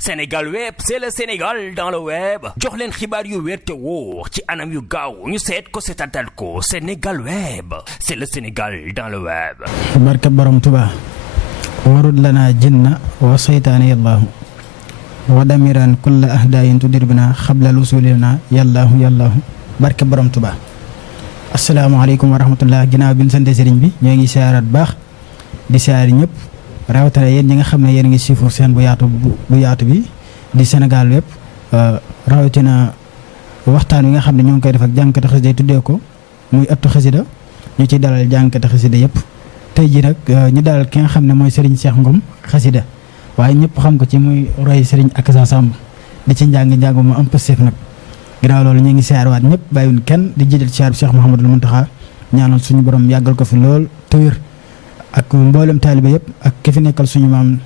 Sénégal web c'est le Sénégal dans le web jox leen xibaar yu wér te wóor ci anam yu gaaw ñu seet ko seetatal ko Sénégal web c'est le Sénégal dans le web. barka borom Tuubaa warud lana jinna wa saytaani yallaahu wa damiran kulla ahdaayin tudir bina xabla lusulina yallaahu yallaahu barka borom Tuubaa. asalaamaaleykum wa rahmatullah ginnaaw bi ñu sant sëriñ bi ñoo ngi siyaaraat baax di siyaari ñëpp rawatina yéen ñi nga xam ne yéen ngi siifur seen bu yaatu bi di Sénégal web rawatina waxtaan wi nga xam ne ñoo ngi koy def ak jànkati xasida yi tuddee ko muy ëttu xasida ñu ci dalal jànkati xasida yëpp tey jii nag ñu dalal ki nga xam ne mooy Serigne Cheikh Ngom xasida waaye ñëpp xam ko ci muy roy Serigne Akassa Samb di ci njàng mu am pëstef nag ginnaaw loolu ñu ngi siyaarwaat ñëpp bàyyiwuñ kenn di jiital siyaar bi Cheikh Mouhamadul Mountakha ñaanal suñu borom yàggal ko fi lool te wér ak mboolem taalibe yëpp ak ki fi nekkal suñu maam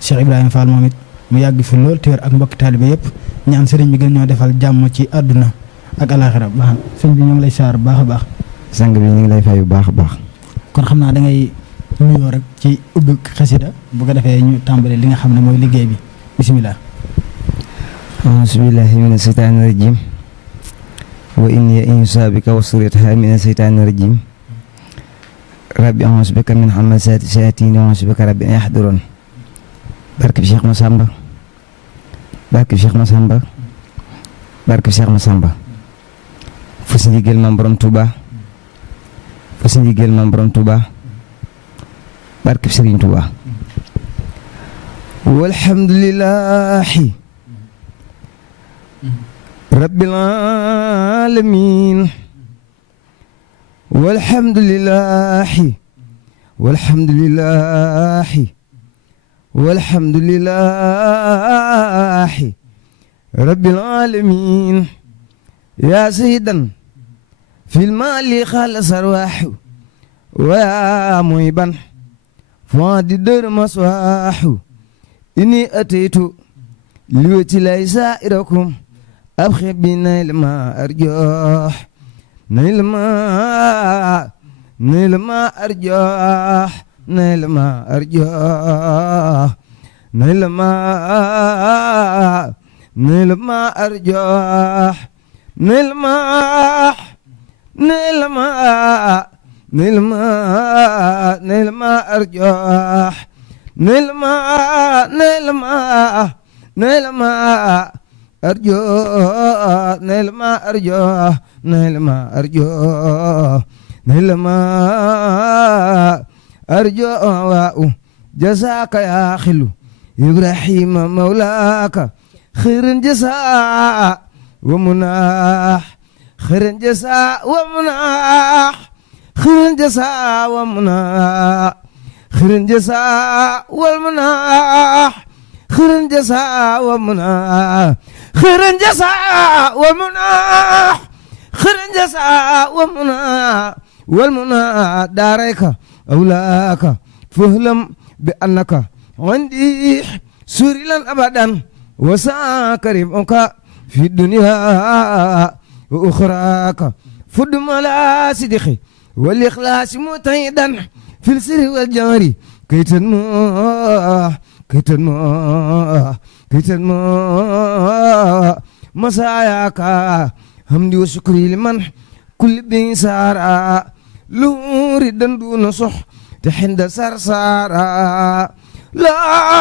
Cheikh Ibrahima Fall moom it mu yàgg fi lool te wér ak mbokki taalibe yëpp ñaan sëriñ bi gën ñoo defal jàmm ci àdduna ak alaaxira baax sëriñ bi ñoo ngi lay siyaar bu baax a baax. sang bi ñu ngi lay fay bu baax a baax. kon xam naa da ngay nuyoo rek ci ubbi xasida bu ko defee ñu tàmbale li nga xam ne mooy liggéey bi bisimilah. auzu billaahi mina seytaani rajiim wa inni u'iizuhaa bika wa zurriyyatahaa mina seytaani rajiim rabbi a'uuzu bika min hamazaati shayaatiin wa a'uuzu bika rabbi an yahduruun barke bi Cheikh Massamba barke bi Cheikh Massamba barke bi Cheikh Massamba fu si ndigal maam borom Touba fu si ndigal maam borom Touba barke bi Serigne Touba walhamdulillahi rabbil aalamiin walhamdulillahi walhamdulillahi walhamdulillahi rabbil aalamiin yaa sayyidan fil maali xaala sarwaaxu wa yaa muhiban fuadi dër maswaaxu inni ataytu liwati lay saa'irakum abxi bi nayl ma arjoox nayl ma arjoox nayl ma arjoox nayl ma arjoox nayl ma arjoox nayl ma arjoox nayl ma arjoox nayl ma arjoox nayl ma arjoox waaw jazaaka yaa xilu ibrahima mawlaaka xayran jazaa wa munaax xayran jazaa wa munaax xayran jazaa wa munaax xayran jazaa wal munaax xayran jazaa wa munaax xayran jazaa wa munaax xayran jazaa wa munaax wal munaax daarayka awlaaka fahlam bi annaka عندي سوريلا أبدا وساكرمك في الدنيا وأخراك فد ملا صدقي والإخلاص متيدا في السر والجاري كي تنمو مساياك حمدي وشكري لمن كل بين سارا لوري دون صح تحند سرسارا لا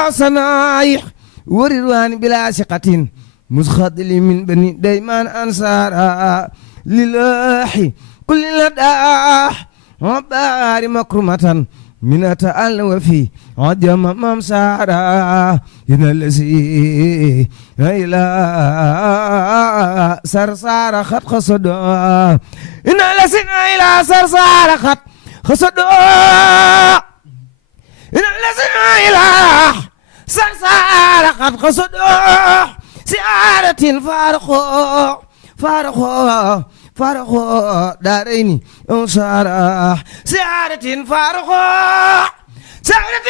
صنايح ورضوان بلا ثقة مسخدل من بني ديمان أنصارا لله كل لداح وبار مكرمة من أتأل وفي عجم ممسارا إن الذي إلى سرسار خط خصدا إن الذي إلى سرسار خط خصدا إن الذين إله سرسار قد قصدوا سيارة فارخوا داريني أنصارا سيارة فارخوا سيارة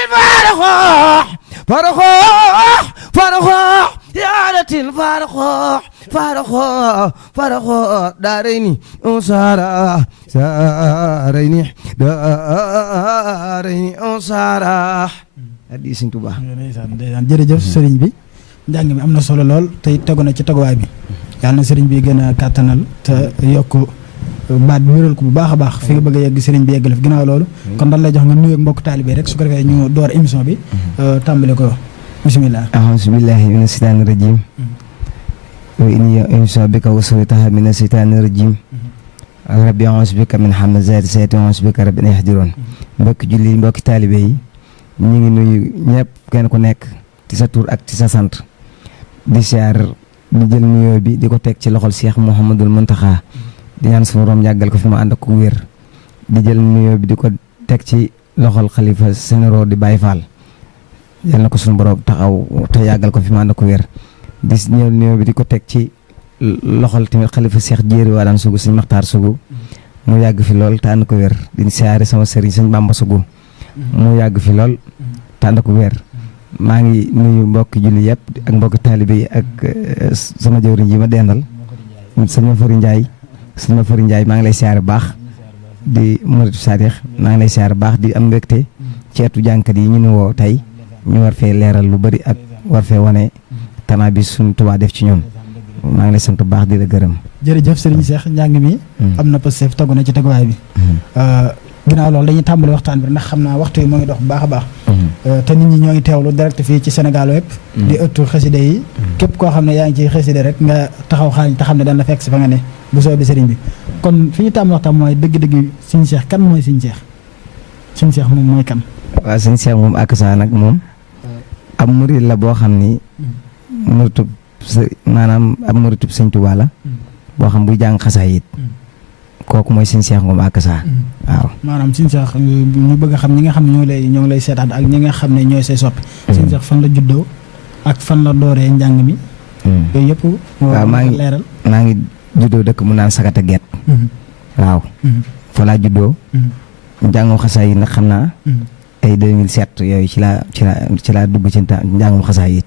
فارخوا داريني أنصارا ساريني داريني أنصارا addi Sëriñ Tuubaa ndeysaan jërëjëf sëriñ bi njàng mi am na solo lool te tegu na ci teguwaay bi yàlla na sëriñ bi gën a kàttanal te yokk baat bi wéral ko bu baax a baax fi nga bëgg a yegg sëriñ bi yeggale fi ginnaaw loolu kon dañ lay jox nga nuyu ak mbokk taalibe rek su ko defee ñu door émission bi tàmbale ko bisimilah. a'uuzu billaahi mina shaytaani rajiim wa inni u'iizuha bika wa zurriyyatahaa mina shaytaani rajiim rabbi a'uuzu bika min hamazaati shayaatiin wa a'uuzu bika rabbi an yahduruun mbokki julli mbokki taalibe yi ñu ngi nuyu ñëpp kenn ku nekk ci sa tur ak ci sa sant di siyaar di jël nuyoo bi di ko teg ci loxol Cheikh Mouhamadul Mountakha di ñaan suñu borom yàggal ko fi mu ànd ak ku wér di jël nuyoo bi di ko teg ci loxol xalifa généraux di Baye Fall yal na ko suñu borom taxaw te yàggal ko fi mu ànd ak ku wér di ñëw nuyoo bi di ko teg ci loxol tamit xalifa Cheikh Jéeri Wadaan Sugu Sëñ Maxtaar Sugu mu yàgg fi lool te ànd ko wér di siyaare sama sëriñ Sëñ Bamba Sugu mu yàgg fi lool te ànd ko wér maa ngi nuyu mbokki julli yëpp ak mbokki taalibe yi ak sama jëwriñ yi ma dendal sëñ ma Fari Njaay maa ngi lay siyaare baax di murid saadix maa ngi lay siyaare baax di am mbégte ci etu jànkat yi ñu ni woo tey ñu war fee leeral lu bari ak war fee wane tanaa bi suñu Tuubaa def ci ñun maa ngi lay sant baax di la gërëm. jërëjëf Serigne Cheikh njàng mi am na pësteef tegu na ci teguwaay bi ginnaaw loolu dañuy tàmbali waxtaan bi ndax xam naa waxtu yi moo ngi dox bu baax a baax te nit ñi ñoo ngi teewlu direct fii ci Sénégal wépp di ëttu xasida yi képp koo xam ne yaa ngi ci xasida rek nga taxaw xaaliñ te xam ne daan la fekk si fa nga ne bu soobee sëriñ bi kon fi ñu tàmbali waxtaan mooy dëgg-dëgg Serigne Cheikh kan mooy Serigne Cheikh Serigne Cheikh moom mooy kan waaw Serigne Cheikh moom ak saa nag moom ab murid la boo xam ni muritub maanaam ab muritub Sëñ Tuubaa la boo xam buy jàng xasaayid kooku mooy Serigne Cheikh Ngom Akassa waaw maanaam Serigne Cheikh ñu bëgg a xam ñi nga xam ne ñoo ngi lay seetaan ak ñi nga xam ne ñooy say soppi Serigne Cheikh fan la juddoo ak fan la dooree njàng mi yooyu yëpp waaw maa ngi juddoo dëkk mu naan Sagata Geet waaw fa laa juddoo njàngum xasaayid nag xam naa ay 2007 yooyu ci laa dugg ci njàngum xasaayid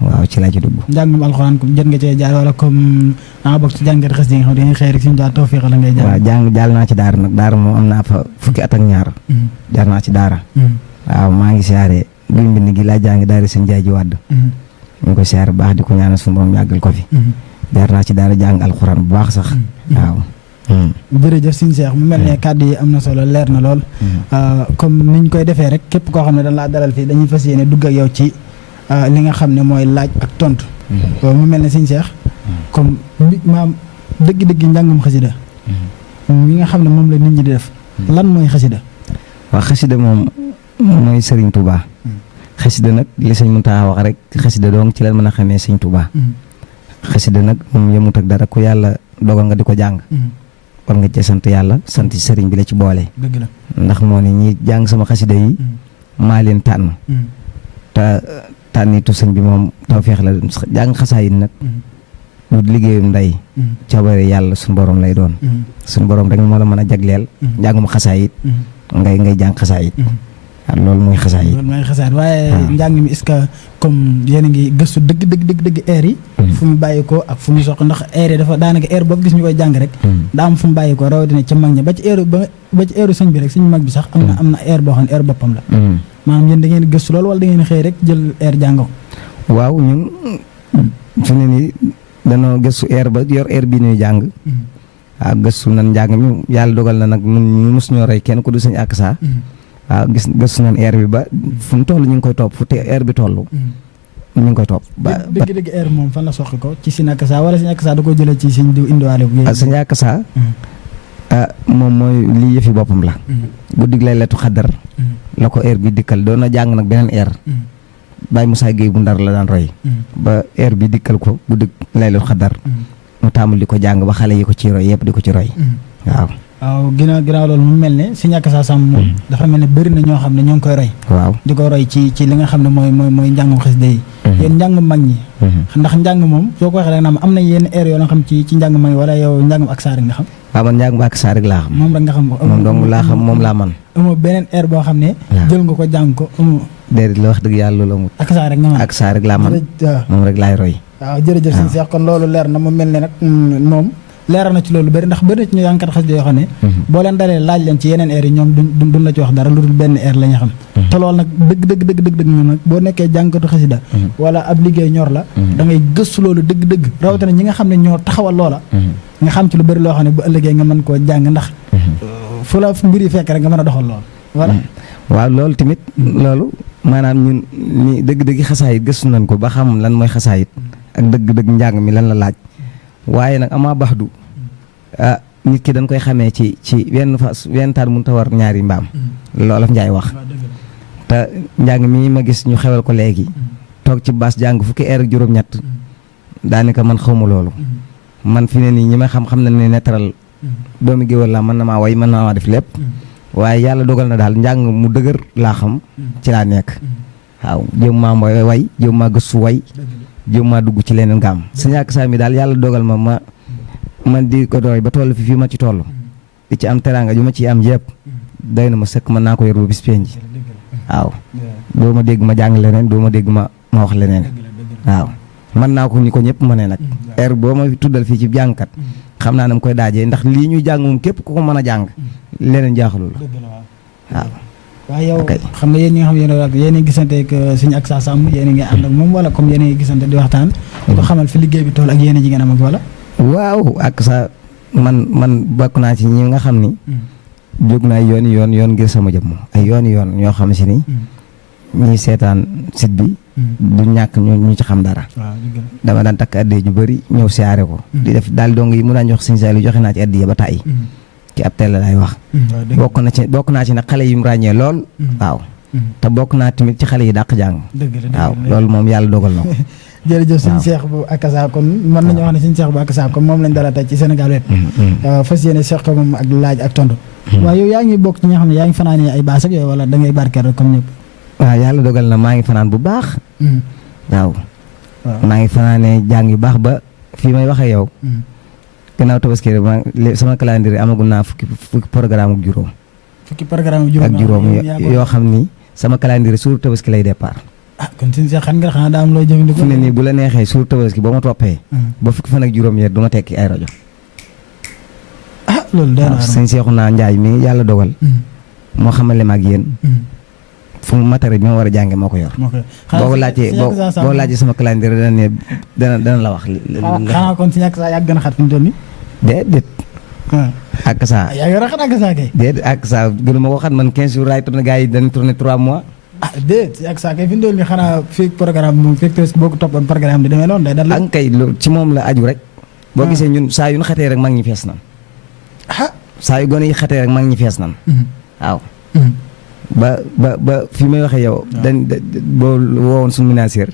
waaw ci laa ci dugg. njàngum alxuraan jot nga cee jaar wala comme bokk ci jàngat xas yi nga xam ne dañuy xëy rek suñu daal tawfiq la ngay jaar. waaw jàll naa ci daara nag daara moom am naa fa fukki at ak ñaar. jaar naa ci daara. waaw maa ngi siyaare guy mbind gi laa jàng daara sëñ Jaay ji wàdd. ñu ngi ko siyaare baax di ko ñaanal suñu borom yàggal ko fi. jaar naa ci daara jàng alxuraan bu baax sax waaw. jërëjëf Serigne Cheikh mu mel ne kàddu yi am na solo leer na lool comme niñ koy defee rek képp koo xam ne dañ laa dalal fii dañuy fas yéene dugg ak yow ci li nga xam ne mooy laaj ak tontu mu mel ne Serigne Cheikh comme maam dëgg-dëgg njàngum xasida mi nga xam ne moom la nit ñi di def lan mooy xasida waaw xasida moom mooy Serigne Touba xasida nag li sëñ Muntaxa wax rek xasida doong ci leen mën a xamee Serigne Touba xasida nag moom yemut ak dara ku yàlla dogal nga di ko jàng war nga cee sant yàlla sant sëriñ bi la ci boole. dëgg la ndax moo ne ñi jàng sama xasida yi maa leen tànn te tànnitu sëñ bi moom tawfeex la jàng xasaayid nag lu liggéeyum ndey coobare yàlla suñu borom lay doon suñu borom rek moo la mën a jagleel njàngum xasaayid ngay jàng xasaayid waaw loolu mooy xasaayid waaye njàng mi est-ce que comme yéen a ngi gëstu dëgg air yi fu mu bàyyi ko ak fu mu soq ndax air yi dafa daanaka air boobu gis ñu koy jàng rek daa am fu mu bàyyi ko rawatina ca mag ña ba ci airu sëñ bi rek sëñ mag bi sax am na air boo xam ne air boppam la maanaam yéen da ngeen gëstu loolu wala da ngeen xëy rek jël air jàng ko waaw ñun fi ne nii danoo gëstu air ba yor air bi ñuy jàng waaw gëstu nan njàng mi yàlla dogal na nag ñu mos ñoo rey kenn ku du sëñ Akassa waaw gëstu nañ air bi ba fu mu toll ñu ngi koy topp fu te air bi toll ñu ngi koy topp ba dëgg air moom fan la soqi ko ci Sëñ Akassa wala Sëñ Akassa da ko jëlee ci sëñ diw indiwaale bu Sëñ Akassa moom mooy lii yëfi boppam la guddig lay letu xaddar la ko air bi dikkal doon na jàng nag beneen air Baye Moussa Gueye bu Ndar la daan roy ba air bi dikkal ko guddig lay letu xaddar mu tàmbali di ko jàng ba xale yi ko ci roy yëpp di ko ci roy waaw ginnaaw loolu mu mel ne Sëñ Akassa Samb moom dafa mel ne bëri na ñoo xam ne ñoo ngi koy roy waaw di ko roy ci li nga xam ne mooy njàngum xasida yi yéen njàngum mag ñi ndax njàng moom soo ko waxee rek am na yenn air yoo nga xam ci njàng mag ñi wala yow njàngum Akassa rek nga xam waaw man njàngum Akassa rek laa xam moom rek nga xam moom dong laa xam moom laa man amoo beneen air boo xam ne jël nga ko jàng ko amoo déedéet la wax dëgg yàlla loolu amul Akassa rek nga man Akassa rek laa man moom rek laay roy waaw jërëjëf Sëñ Cheikh kon loolu leer na mu mel ne nag moom leeral na ci loolu bëri ndax bëri na ci ñu jàngkat xasida yoo xam ne boo leen dalee laaj leen ci yeneen air yi ñoom duñ la ci wax dara lu dul benn air la ñu xam te loolu nag dëgg moom nag boo nekkee jàngkatu xasida wala ab liggéey ñor la da ngay gëstu loolu dëgg rawatina ñi nga xam ne ñoo taxawal loola nga xam ci lu bëri loo xam ne bu ëllëgee nga mën koo jàng ndax fu la mbir yi fekk rek nga mën a doxal lool voilà waaw loolu tamit loolu maanaam ñun ni dëgg-dëgg xasaayit gëstu nañ ko ba xam lan mooy xasaayit ak dëgg-dëgg njàng mi lan la laaj waaye nag amaa bax du nit ki dañ koy xamee ci wenn taat mun ta war ñaari mbaam loolu Olof Njaay wax te njàng mi ma gis ñu xewal ko léegi toog ci baas jàng fukki heure ak juróom-ñett daanaka man xawma loolu man fi ne nii ñi ma xam na ne nettaral doomi géwél la mën na maa way mën na maa def lépp waaye yàlla dogal na daal njàng mu dëgër laa xam ci laa nekk waaw jéem maa way jéem maa gëstu way jéem maa dugg ci leneen gaam sa ñàkk saa mi daal yàlla dogal man di ko doy ba toll fi ma ci toll di ci am teraanga yu ma ciy am yëpp doy na ma sëkk mën naa ko yor ba bis penji waaw doo ma dégg ma jàng leneen doo ma dégg ma wax leneen waaw mën naa ko ni ko ñëpp ma ne nag heure boo ma tuddal fii ci jàngkat xam naa ne mu koy daajee ndax lii ñuy jàng moom képp ku ko mën a jàng leneen jaaxalul la waaw waaw yow xam nga yéen ñi nga xam yéen a gisante ak Sëñ Aksa Samb yéen a ngi ànd ak moom wala comme yéen a ngi gisante di waxtaan di ko xamal fi liggéey bi tool ak yéen a ji ngeen am ak wala waaw Aksa man bokk naa ci ñi nga xam ni jóg naa yoon ngir sama jëmm ay yoon ñoo xam si ni ñuy seetaan site bi du ñàkk ñu ci xam dara dama daan takk addee ju bëri ñëw siyaare ko di def daal dong yi mu daan jox Sëñ Saaliw joxe naa ci addee ba tàyyi ci ab teel lay wax bokk naa ci nag xale yu mu ràññee lool waaw te bokk naa tamit ci xale yi dàq jàng waaw loolu moom yàlla dogal na ko jërëjëf Sëñ Cheikh bu Akasa kon mën nañu wax ne Sëñ Cheikh bu Akasa kon moom lañ dara tey ci Sénégal wet fas yéene Cheikh ko moom ak laaj ak tontu waaw yow yaa ngi bokk ci ñi nga xam ne yaa ngi fanaanee ay baas ak yooyu wala da ngay barkeel rek comme ñëpp waaw yàlla dogal na maa ngi fanaan bu baax waaw maa ngi fanaanee jàng yu baax ba fii may waxee yow gannaaw tabaski sama calendrier amagul naa fukki programme ak juróom ak juróom yoo xam ni sama calendrier suur tabaski lay départ kon Sëñ Cheikh xam nga xanaa daa am looy jëfandikoo fu ne nii bu la neexee suur tabaski boo ma toppee ba fukki fan ak juróom yee du ma tekki ay rajo loolu waaw Sëñ Seexuna Njaay mi yàlla dogal moo xamale ma ak yéen fu mu matériel bi ma war a jànge moo ko yor boo laajee sama calendrier dana la wax xanaa kon Sëñ Aksa yàgg gën a xat fi mu toll nii déedéet Aksa yaa ngi raxat Aksa kay déedéet Aksa gënu ma ko xat man 15 jours laay tourné gars yi dañu tourné 3 mois déet Sëñ Aksa kay fi mu toll nii xanaa fii programme moom fekk boo ko toppoon programme di demee noonu day dal ak kay loolu ci moom la aju rek boo gisee ñun saa yu ñu xatee rek mag ñi fees nan saa yu gone yi xatee rek mag ñi fees nan waaw ba fi may waxee yow dañ boo woowoon suñu ménagère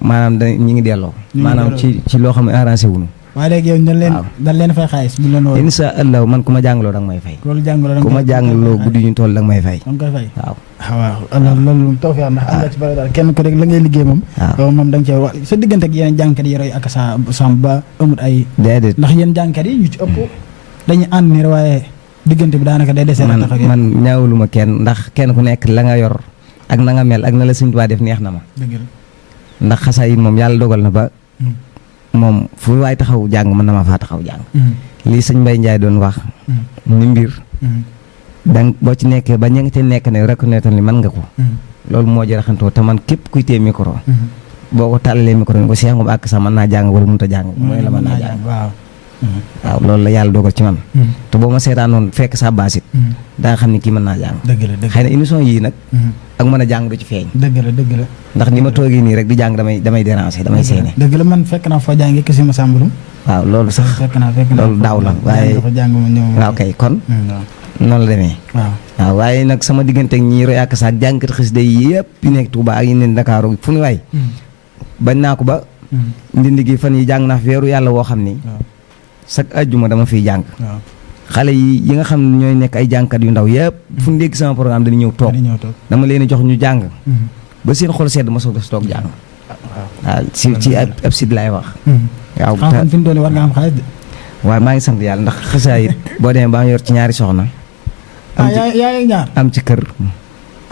maanaam ñi ngi delloo maanaam ci loo xam ne arrangé wuñu waaye léegi yow dañ leen fay xaalis bu leen woo insha Allah man ku ma jàngaloo danga may fay ku ma jàngaloo guddi ñu toll danga may fay waaw loolu tawfeex ndax am nga ci bëri daal kenn ko rek la ngay liggéey moom yow moom da nga cee wax sa diggante ak yeneen jàngkat yi roy Aksa Samb ba amul ay déedéet ndax yéen jàngkat yi ñu ci ëpp dañuy ànd nii waaye diggante bi daanaka day desee man ñaawuluma kenn ndax kenn ku nekk la nga yor ak na nga mel ak na la Sëñ Tuubaa def neex na ma ndax xasaa yi moom yàlla dogal na ba moom fu waay taxaw jàng mën na ma faa taxaw jàng lii Sëñ Mbay Njaay doon wax ni mbir dang boo ci nekkee ba ña nga te nekk ne reconnaître ni mën nga ko loolu moo jëra xantoo te man képp kuy téye micro boo ko tàllalee micro ni ko Cheikh Ngom Aksa mën naa jàng wala mënut a jàng mooy la mën naa jàng waaw loolu la yàlla dogal ci man te boo ma seetaanoon fekk sa baasit daa xam ni kii mën naa jàng xëy na émission yii nag ak mën a jàng du ci feeñ dëgg la ndax ni ma toogee nii rek di jàng damay déranger damay seene dëgg la man fekk naa foo jàngee kese ma sàmbalum waaw loolu sax fekk naa loolu daaw la waaye waaw kay kon noonu la demee waaw waaye nag sama diggante ak ñi roy Aksa ak jàngkat xasida yi yëpp yi nekk Touba ak yi ne Dakar fu ñu waay bañ naa ko ba ndindi gi fan yi jàng naa fi weeru yàlla woo xam ni chaque ajjuma dama fiy jàng xale yi nga xam ne ñooy nekk ay jàngkat yu ndaw yëpp fu ñu dégg sama programme dañu ñëw toog dama leen jox ñu jàng ba seen xol sedd ma soog a toog jàng waaw ci ab site laay wax waaw xam fi mu doon war nga am xaalis de waaw maa ngi sant yàlla ndax xasaa it boo demee ba yor ci ñaari soxna yaa ngi ñaar am ci kër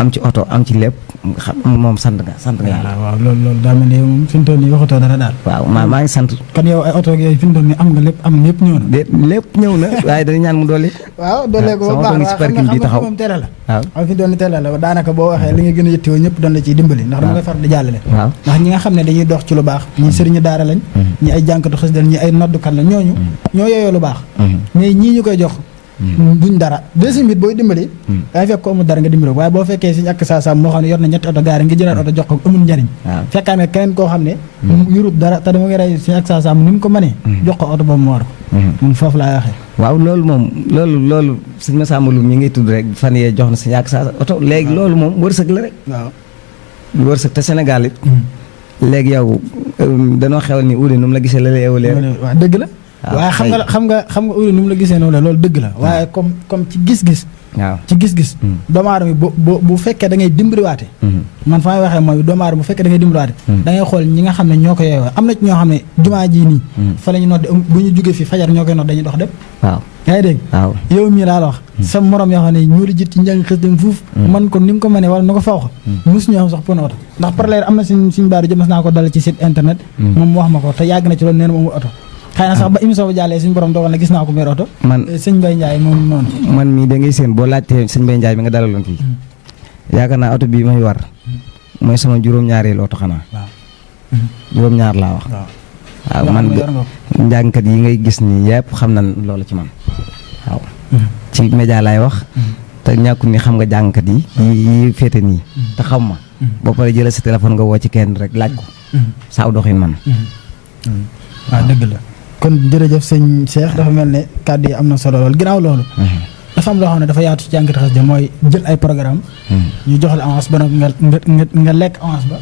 am ci oto am ci lépp xam moom sant nga yàlla. waaw loolu daa mel ni yow moom fi mu toll nii waxatoo dara daal. waaw maa ngi sant. kon yow ay oto yooyu fi mu toll nii am nga lépp ñëw na. lépp ñëw na waaye dañu ñaan mu dolli. waaw dolli ko ba baax xam nga moom tere la. waaw fi mu toll nii tere la daanaka boo waxee li nga gën a yëttewoo ñëpp doon la ciy dimbali. ndax dama koy far di jàllale. waaw ndax ñi nga xam ne dañuy dox ci lu baax. ñi sëriñu daara lañ. ñi ay jànkatu xasida ñi ay noddukat la ñooñu. ñoo yooyoo lu baax. mais ñii ñu koy jox duñ dara deuxième bit booy dimbali dangay fekk ko amul dara nga dimbali waaye boo fekkee suñu ak saa moo xam ne yor na ñetti oto gaari nga jëlaat oto jox ko amul njariñ fekkaa ne keneen koo xam ne yurut dara te dama ngi rey suñu ak saa ni mu ko mënee jox ko oto boobu mu war ko mun foofu laa waxee waaw loolu moom loolu sëñ Massamba Loum ñi ngay tudd rek fan yee jox na suñu ak saa oto léegi loolu moom wërsëg la rek waaw wërsëg te Sénégal it léegi yow danoo xewal ni ude nu mu la gisee la lay ewulee waaw dëgg la waaye xam nga uri nu mu la gisee noonu la loolu dëgg la waaye comme ci gis-gis waaw ci gis-gis doomu aadama bu fekkee da ngay dimbaliwaate man fa may waxee mooy doomu aadama bu fekkee da ngay dimbaliwaate da ngay xool ñi nga xam ne ñoo ko yooyoo am na ci ñoo xam ne jumaa ji nii fa la ñu nodd bu ñu jógee fii fajar ñoo koy nodd dañuy dox dem waaw yaa ngi dégg waaw yow mii laa la wax sa morom yoo xam ne ñoo la jiit ci njàng xës dem fuuf man ko ni nga ko mënee wala na ko faw mosu ñoo xam sax pën oto ndax par leer am na suñ baari jëm naa ko dal ci site internet moom mu wax ma ko te yàgg na ci loolu nee na moom oto xëy na sax ba émission ba jàllee suñu borom dogal na gis naa ko meer oto man sëñ Mbaye Ndiaye moom noonu man mii da ngay seen boo laajtee sëñ Mbaye Ndiaye mi nga dalaloon fii yaakaar naa oto bii may war mooy sama juróom-ñaareelu oto xanaa juróom-ñaar laa wax waaw man njàngkat yi ngay gis nii yëpp xam na loolu ci man waaw ci média laay wax te ñàkkul ni xam nga jàngkat yi féete nii te xam ma boo pare jëlee sa téléphone nga woo ci kenn rek laaj ko saaw doxin man waaw dëgg la kon jërëjëf sëñ Cheikh dafa mel ne kàddu yi am na solo lool ginnaaw loolu dafa am loo xam ne dafa yaatu ci jàngkat xasida mooy jël ay programme ñu jox la avance ba nag nga lekk avance ba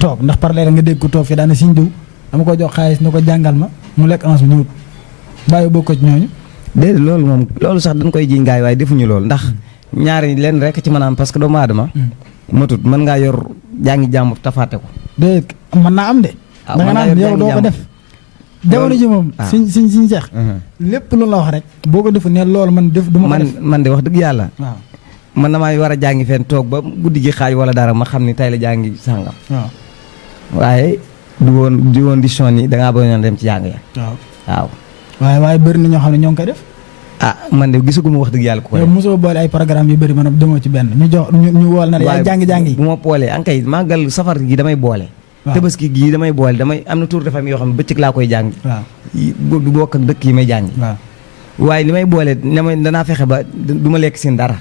toog ndax par léeg nga dégg ko toog fii daana siñ diw dama ko jox xaalis na ko jàngal ma mu lekk avance bi ñëwut bàyyi boo ko ci ñooñu déedéet loolu moom loolu sax dañ koy jiñ gaay waaye defuñu loolu ndax ñaari leen rek ci mën a am parce que doomu aadama matut mën ngaa yor jàngi jàmbur tafaate ko déedéet mën naa am de da nga naan yow doo ko def jamono ji moom suñ Cheikh lépp lu la wax rek boo ko defu ne loolu man def du ma ko def man de wax dëgg yàlla waaw man damaa war a jàngi fenn toog ba guddi gi xaaj wala dara ma xam ni tey la jàngi sàngam waaw waaye du woon di son yi dangaa bëgg dem ci jàng ya waaw waaye bëri na ñoo xam ne ñoo ngi koy def man de gisaguma wax dëgg yàlla ku ko yow mosoo boole ay programme yu bëri man demoo ci benn ñu jox ñu wool na yaay jàngi bu ma boolee ankay màggal safar gi damay boole Tabaski gii damay boole am na tour de famille yoo xam ne bëccëg laa koy jàng du bokk ak dëkk yi may jàngi waaye li may boole danaa fexe ba du ma lekk seen dara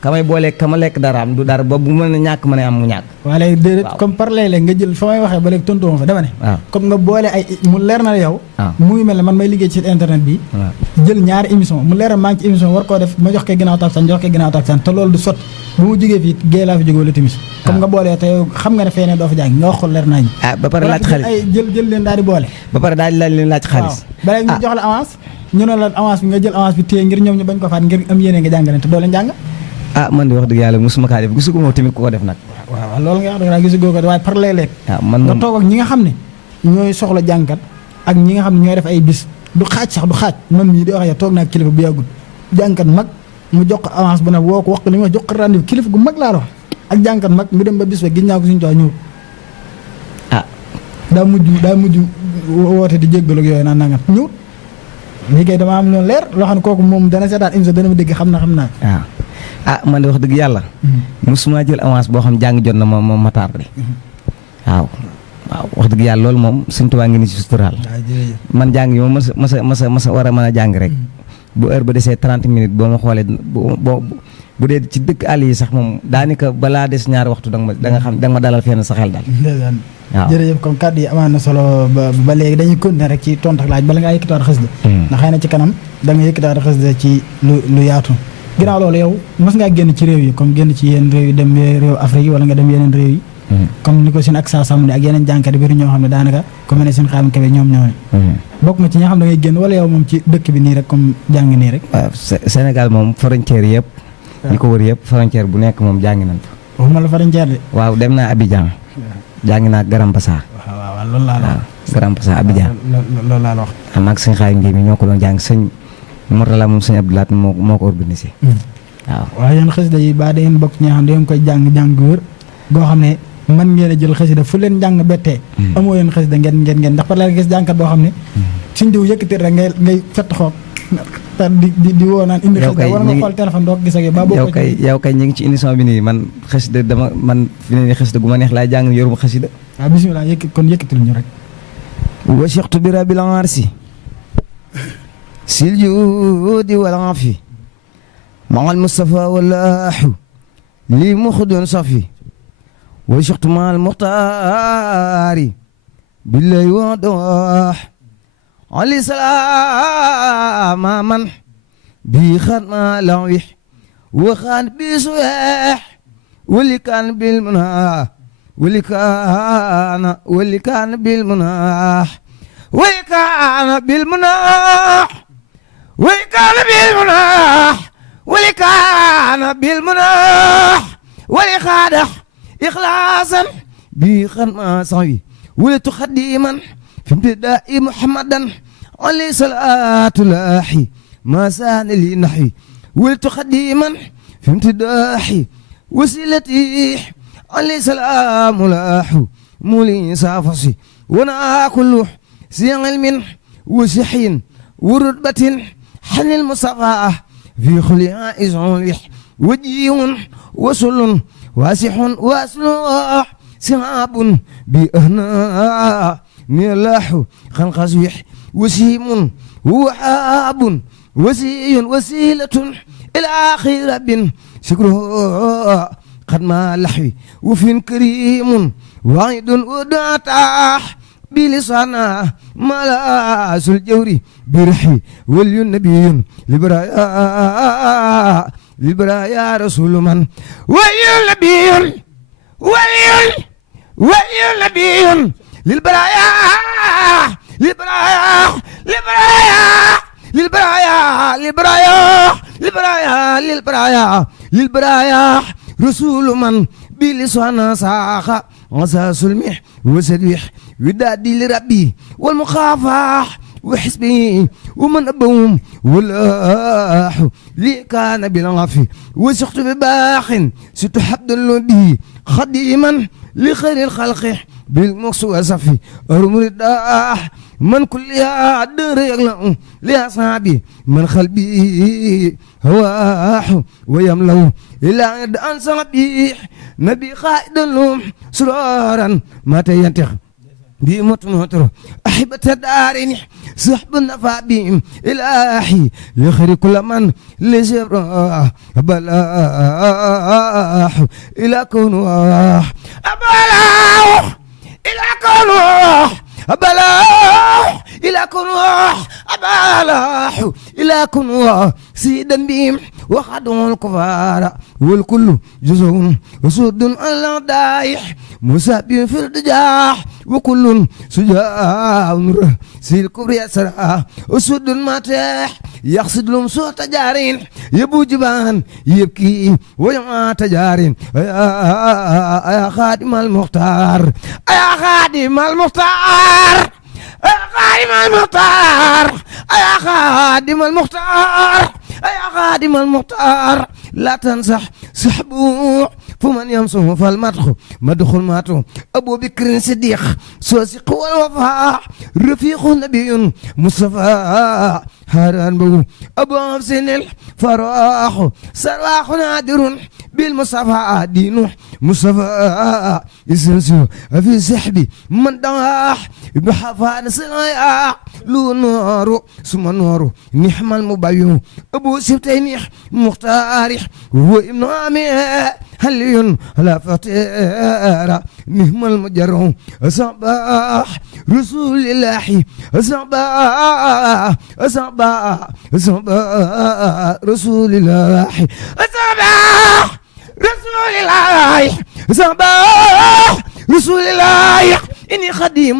ka may boole ka ma lekk dara am du dara ba bu mën a ñàkk mën a am mu ñàkk waaye léegi déedéet comme par léeg-léeg nga jël fa may waxee ba léegi tontu ma fa dama ne comme nga boole ay mu leer na yow mu ngi mel ne man may liggéey ci internet bi jël ñaari émission mu leer na maa ngi ci émission war koo def ma jox ko ginnaaw takkusaan jox ko ginnaaw takkusaan te loolu du sot bu mu jógee fii géey laa fi jóge wala timis comme nga boolee te yow xam nga ne fee ne doo fa jàng nga wax ko leer nañu ba pare laaj xaalis ay jël leen daal di boole ba pare daal di leen laaj xaalis ba léegi ñu jox la avance ñu ne la avance bi nga jël avance bi téye ngir ñoom ñu bañ ko faat ngir am yéene nga jàng leen te doo leen jàng man de wax dëgg yàlla mosuma kaa def gisu moo tamit ku ko def nag waaw loolu nga wax dëgg gisu goo ko waaye par léeg-léeg nga toog ak ñi nga xam ne ñooy soxla jàngkat ak ñi nga xam ne ñooy def ay bis du xaaj sax du xaaj man mii di wax yow toog naa kilifa bu yàggul jàngkat mag mu jox ko avance bu ne woo ko wax ko li ma jox ko rendez-vous kilifa gu mag laa wax ak jàngkat mag mu dem ba bis ba gis naa ko suñu toog ñëw daa mujj woote di jéggalu ak yooyu naan nangat ñëw liggéey dama am loolu leer loo xam ne kooku moom dana seetaan émission dana ma dégg xam naa man de wax dëgg yàlla musuma jël avance boo xam jàng jot na ma tardé waaw wax dëgg yàlla loolu moom suñu tubaab ngi ni ci suturaal man jàng yi moom masa war a mën a jàng rek bu heure ba desee 30 minutes boo ma xoolee bu dee ci dëkk àll yi sax moom daanaka balaa des ñaari waxtu da nga xam da nga ma dalal fenn sa xel daal waaw jërëjëf comme kàddu yi amaan na solo ba léegi dañuy continuer rek ci tontu ak laaj bala ngaa yëkkatiwaat xasida ndax xëy na ci kanam da nga yëkkatiwaat xasida ci lu yaatu ginnaaw loolu yow mas ngaa génn ci réew yi comme génn ci yeneen réew yi dem réew Afrique yi wala nga dem yeneen réew yi comme ni ko seen ak saa sàmm ne ak yeneen jànkat yi bëri ñoo xam ne daanaka comme ne seen xaam kebe ñoom ñoo bokk nga ci ñi nga xam da ngay génn wala yow moom ci dëkk bi nii rek comme jàng nii rek waaw Sénégal moom frontière yëpp ñi ko wër yëpp frontière bu nekk moom jàngi nañ fa waxuma la frontière de waaw dem naa Abidjan jàngi naa Grand Bassam waaw loolu laa la wax Grand Bassam Abidjan loolu laa la wax am ak sëñ xaay ngi mi ñoo ko doon jàng sëñ Mortala moom sëñ Abdoulaat moo ko organisé waaw waaye yéen xasida yi ba da ngeen bokk ñi nga xam ne da ngeen koy jàng wër goo xam ne mën ngeen a jël xasida fu leen jàng bettee amoo leen xasida ngeen ndax par la gis jàngkat boo xam ne suñ diw yëkkati rek ngay fett xoog di woo naan indi xasida war nga xool téléphone doo ko gis ak yow kay ñu ngi ci émission bi nii man xasida man fi ne nii xasida gu ma neex laay jàng yoruma xasida waaw bismillah kon yëkkatil ñu rek wasiqtu bi rabbil arsi sil juudi wal afi maal mustafa wallahu li muxdun safi wasiqtu maal muxtaari billahi wadox ali salaama man bi xatma lawix waxaan bi suweex wali kaan bil munaa wali kaan bil munaa wali kaan bil munaa wali kaan bil munaa wali kaan bil munaa wali xaadax ikhlaasan bi xatma sawi wali tuxadiman في ابتداء محمدا عليه صلاة الله ما سان لي نحي ولت خديما في امتداحي وسيلتي عليه سلام الله مولي صافصي وانا كل سيان علم وسحين ورتبة حن المصطفى في خليها إزعولح وجيه وسل واسح واسلوح سعاب بأهنا ملاح خنقصيح وسيم وحاب وسي وسيلة إلى آخر رب شكره قد ما لحي وفين كريم وعيد وداتاح بلسانا ملاس الجوري برحي ولي النبي لبرايا رسول من ولي النبي ولي النبي للبرايا للبرايا للبرايا للبرايا للبرايا للبرايا للبرايا للبرايا رسول من بلسانا ساخا وسا سلمح وسدوح ودادي لربي والمخافح وحسبي ومن أبوهم والآح لي كان بالعافي وسخت بباخ ستحب اللودي خديما لخير الخلق بالمقص وصفي أرمرداح من كلها عدر يغلق لأصحابي من خلبي هواح ويملو إلا يد أن صبيح نبي خائد لهم سرارا ما تينتخ بمتنوتر أحبة الدارين صحب النفع بهم إلهي لخير كل من لجبراه بلاح إلى كونه أبلاح إلى كونه أبلاح إلى كونه أبلاح إلى كونه سيدا بهم وخدوا الكفار والكل جزء وسود على دايح مسابين في الدجاح وكل سجاع سيل كبر يسرع وسود ماتح يقصد لهم صوت جارين يبو جبان يبكي ويما تجارين يا خادم المختار يا خادم المختار يا خادم المختار يا خادم المختار يا خادم المختار لا تنسح سحبوه فمن يمسه فالمدخ مدخل ماتو أبو بكر صديق سوسق والوفاء رفيق نبي مصطفى هاران بو أبو حفصين الفراح سراح نادر بالمصطفى دينه مصطفى يسنسو في سحبي من داح بحفان سنايا لو نور ثم نور نحم المبايو أبو سبتينيح مختار وهو ابن عمي هليون لا فتيرا نهم المجرم صباح رسول الله صباح صباح صباح رسول الله صباح رسول الله صباح رسول الله إني خديم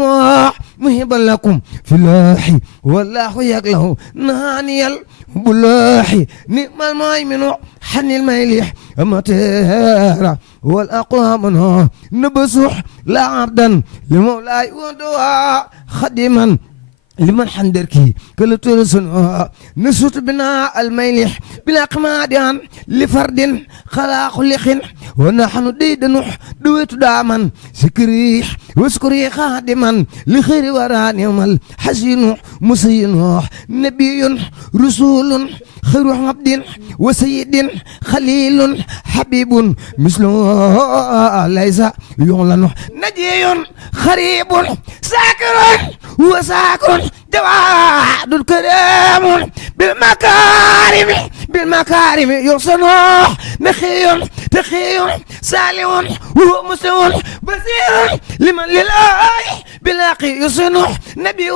مهبا لكم في الله والله يقله نهاني البلاحي نعم المؤمن حن الميليح أما تهرى والأقوى منه نبصح لا عبدا لمولاي ودعاء خديما لمن حندركي كل ترسن نسوت بنا الميلح بلا قماد لفرد خلا خلق ونحن ديد نوح دويت داما سكريح وسكري خادما لخير وران يوم الحسين مسين نبي رسول خير عبد وسيد خليل حبيب مثله ليس يعلن نجي خريب ساكر وساكر جواد الكريم بالمكارم يحسن نخي تخي سالم وهو مسلم بصير لمن لله بلاقي يحسن نبي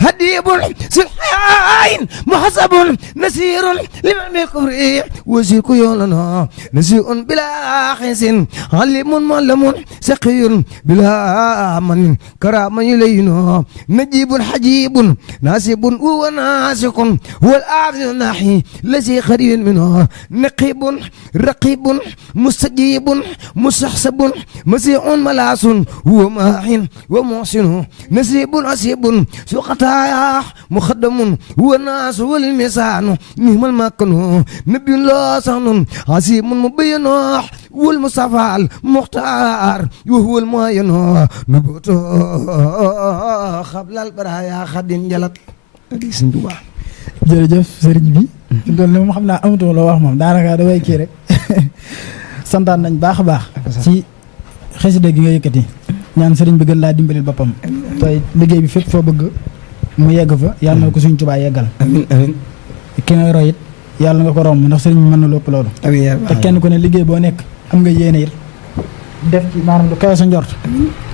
هديب سلحين محسب نسير لمن بالكفر وزيك يولنا نسيء بلا خيس علم معلم سقي بلا من كرام يلينا نجيب حجيب ناسب وناسق هو الآخر الناحي الذي خريب منه نقيب رقيب مستجيب مستحسب مسيح ملاس هو ماحن ومحسن نسيب عسيب سقطايا مخدم هو الناس والميزان نهم المكن نبي الله صن عسيب مبين والمصطفى المختار وهو المعين نبوته قبل البرايا خدين جلت di Sëñ Tuubaa. jërëjëf sëriñ bi. fi doon ne moom xam naa amatuma la wax moom daanaka damay kii rek santaan nañ baax a baax. ci xasida gi nga yëkkati. ñaan sëriñ bi gën laa dimbalil boppam. tey liggéey bi fépp foo bëgg mu yegg fa yàlla na ko Sëñ Tuubaa yeggal. amiin amiin. ki nga roy it yàlla nga ko romb ndax sëriñ bi mën na lépp loolu. te kenn ku ne liggéey boo nekk am nga yéene it def ci maanaam lu kawe sa njort.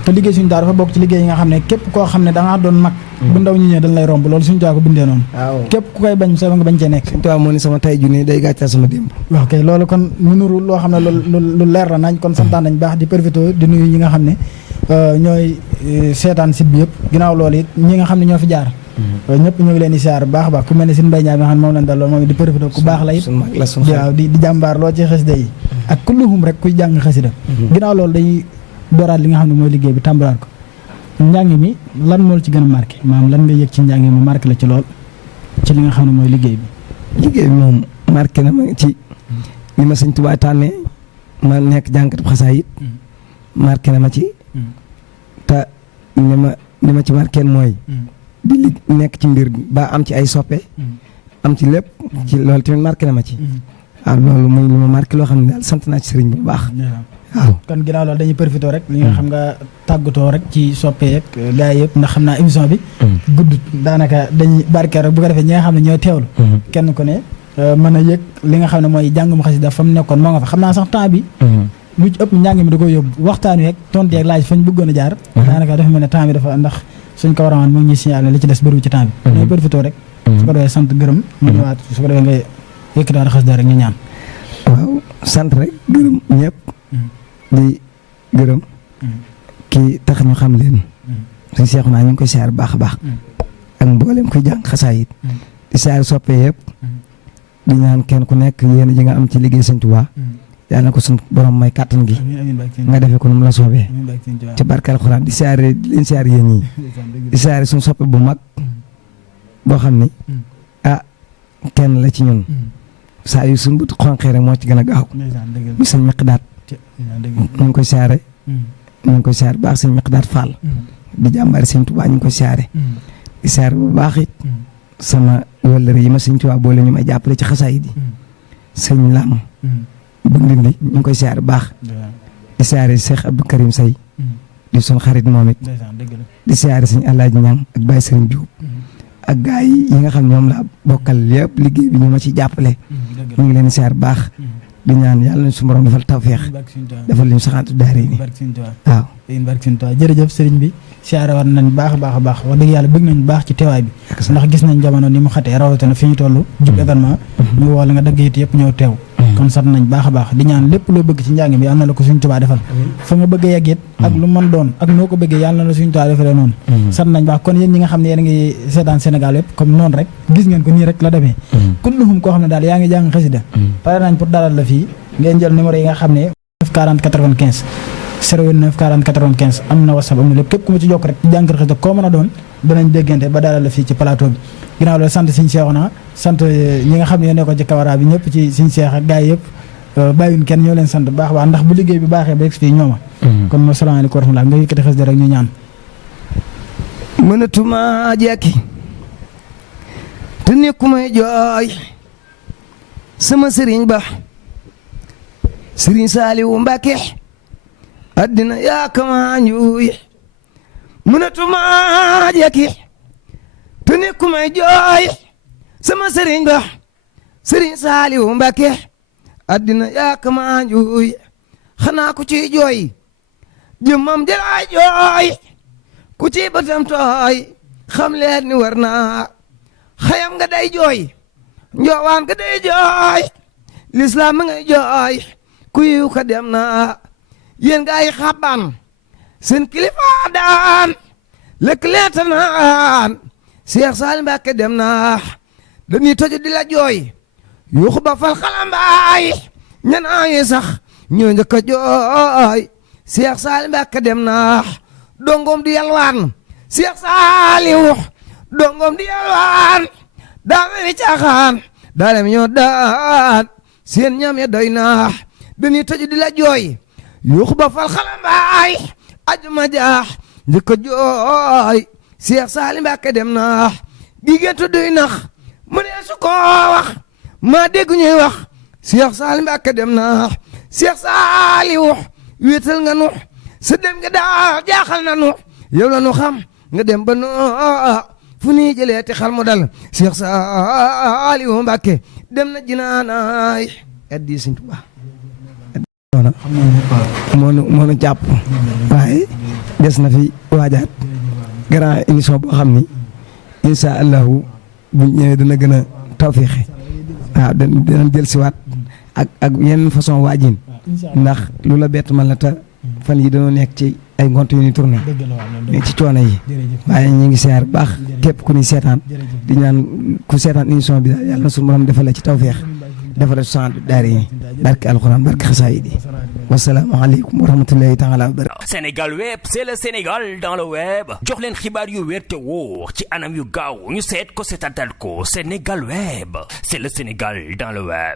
te liggéey Sëñ Tuubaa dafa bokk ci liggéey yi nga xam ne képp koo xam ne da ngaa doon mag. bu ndaw ñi ñëwee dañ lay romb loolu Sëñ Tuubaa ko bindee noonu. waaw képp ku koy bañ soo nga bañ cee nekk. Sëñ Tuubaa moo ni sama tay ju ne day gàccal sama démb. waaw kay loolu kon mu nuru loo xam ne lu leer la nañ kon santaan nañ baax di profité di nuyu ñi nga xam ne ñooy seetaan site bi yëpp ginnaaw loolu it ñi nga xam ne ñoo fi jaar. ñëpp ñu ngi leen di siyaar bu baax a baax ku mel ne Sëñ Mbay Ñaay bi nga xam ne moom lañ dal loolu moom di profité ku baax la it waaw di jàmbaar loo ci xasida yi ak kulluhum rek kuy jàng xasida ginnaaw loolu dañuy dooraat li nga xam ne mooy liggéey bi tàmbalaat ko njàng mi lan moo ci gën a marqué maanaam lan nga yëg ci njàng mi marqué la ci lool ci li nga xam ne mooy liggéey bi. liggéey bi moom marqué na ma ci ni ma Sëñ Tuubaa tànnee ma nekk jànkat xasaayid marqué na ma ci te ni ma ci marqué mooy di nekk ci mbir ba am ci ay soppe am ci lépp ci loolu tamit marqué na ma ci waaw loolu muy li ma marqué loo xam ne daal sant naa ci sëriñ bu baax waaw kon ginnaaw loolu dañuy profité rek li nga xam nga tàggatoo rek ci soppee ak gars yi yëpp ndax xam naa émission bi gudd daanaka dañuy barkeel rek bu ko defee ñi nga xam ne ñooy teewlu kenn ku ne mën a yëg li nga xam ne mooy jàngum xasida fa mu nekkoon moo nga fa xam naa sax temps bi lu ci ëpp njàng mi da koy yóbbu waxtaan wi rek tontu yeeg laaj fañ bëggoon a jaar daanaka dafa mel ne temps bi dafa ndax suñ ko waramaan moo ngi ñuy signalé li ci des bëriwu ci temps bi dañuy profité rek su ko defee sant gërëm ñu ñëwaat su ko defee nga yëkkatiwaat xasida rek ñu ñaan waaw sant rek gërëm ñëpp di gërëm kii tax ñu xam leen suñ seexu naa ñu ngi koy siyaar baax a baax ak mboolem kuy jàng xasaayit di siyaar soppee yëpp di ñaan kenn ku nekk yéen ji nga am ci liggéey Sëñ Tuubaa yàlla na ko suñ borom may kàttan gi nga defee ko nu mu la soobee ci barke alxuraan di siyaare di leen siyaar yéen ñii di siyaare suñ soppe bu mag boo xam ni kenn la ci ñun saa yu suñ bët xonqee rek moo ci gën a gaaw mu sëñ Miqdaat ñu ngi koy siyaare ñu ngi koy siyaare baax sëñ Miqdaat Fall di jàmbaari Sëñ Tuubaa ñu ngi koy siyaare di siyaare bu baax it sama wëllëre yi ma Sëñ Tuubaa boole ñu may jàppale ci xasaayid yi sëñ Lam bu Ndindi ñu ngi koy siyaare baax di siyaare Cheikh Abdou Karim Say di sun xarit moom it di siyaare sëñ Alaaji Ñang ak Baye Sëriñ Diop ak gaa yi nga xam ñoom laa bokkal lépp liggéey bi ñu ma ci jàppale ñu ngi leen di siyaare baax di ñaan yàlla na suñu borom defal tawfeex defal lim saxaatu daare ni waaw jërëjëf sëriñ bi siyaare war nañ baax a baax wax dëgg yàlla bëgg nañ baax ci teewaay bi ndax gis nañ jamono ni mu xatee rawatina fi ñu toll jub événement ñu woo la nga dëgg it yëpp ñëw teew kon sant nañ baax a baax di ñaan lépp loo bëgg ci njàng mi yàlla na la ko Sëñ Tuubaa defal fa nga bëgg a yegg it ak lu mën doon ak noo ko bëggee yàlla na la Sëñ Tuubaa defalee noonu sant nañ baax kon yéen ñi nga xam ne yéen a ngi seetaan Sénégal yëpp comme noonu rek gis ngeen ko nii rek la demee kulluhum koo xam ne daal yaa ngi jàng xasida pare nañ pour dalal la fii ngeen jël numéro yi nga xam ne 40 95 029 40 95 am na WhatsApp am na lépp képp ku ma ci jokk rek ci jànkar xasida koo mën a doon danañ déggante ba dalal la fii ci plateau bi ginnaaw loolu sant Sëñ Cheikhouna sant ñi nga xam ne ne ko ci camara bi ñëpp ci Sëñ Cheikh ak gars yi yëpp bàyyuñ kenn ñoo leen sant bu baax ndax bu liggéey bi baaxee ba egsi fii ñooma kon mo salaamaaleykum wa rahmatulah nga yëkkati xasida rek ñu ñaan mënatuma jekki te nekkumay jooy sama sëriñ ba sëriñ Saaliwu Mbàkke addina yaa kama njuuy mënatuma jekki te nekkumay jooy sama sëriñ ba sëriñ Saaliwu Mbàkke addina yaa kama njuuy xanaa ku ci jooy jëmmam jëlaay jooy ku ci bëtam tooy xam leen ni war naa xayam nga day jooy njoowaan nga day jooy lislaam ma ngay jooy ku yiw ka dem na yéen nga ay xabbaan seen kilifa daan lekk leeta naan Seex Saaliw Mbàkke dem na dañuy toju di la jooy yuuxu ba fal xalambaay ñanaa yi sax ñoo njëkk a jooy Seex Saaliw Mbàkke dem na dongoom di yalwaan Seex Saaliw dongoom di yalwaan daame mi caaxaan daale mi ñoo daan seen ñam ya doy na dañuy tëju di la jooy yuuxu ba fal xalambaay ajuma jaax njëkk a jooy Seex Saaliw Mbàkke dem na diggante duy nax mu ne su ko wax maa dégg ñuy wax Seex Saaliw Mbàkke dem na Seex Saaliw wéetal nga nu sa dem nga daal jaaxal na nu yow la nu xam nga dem ba no fu nii jëlee te xal mu dal Seex Saaliw Mbàkke dem na jinaanaay addi Sëñ Tuubaa moo nu jàpp waaye des na fi waajaat grand émission boo xam ni insha allahu bu ñëwee dana gën a tawfiixi waaw danañ jël siwaat ak yenn façon waajin ndax lu la bett man la ta fan yi dañoo nekk ci ay ngont yu ni tourné nekk ci coono yi waaye ñu ngi siyaar baax képp ku ni seetaan di ñaan ku seetaan émission bi daal yàlla na suñu borom defal la ci tawfeex defal la ci sant daari yi barke alxuraan barke xasaayid yi wasalaamu aleykum wa rahmatullahi taala wa barakatuh. Sénégal web c'est le Sénégal dans le web jox leen xibaar yu wér te wóor ci anam yu gaaw ñu seet ko seetatal ko Sénégal web c'est le Sénégal dans le web.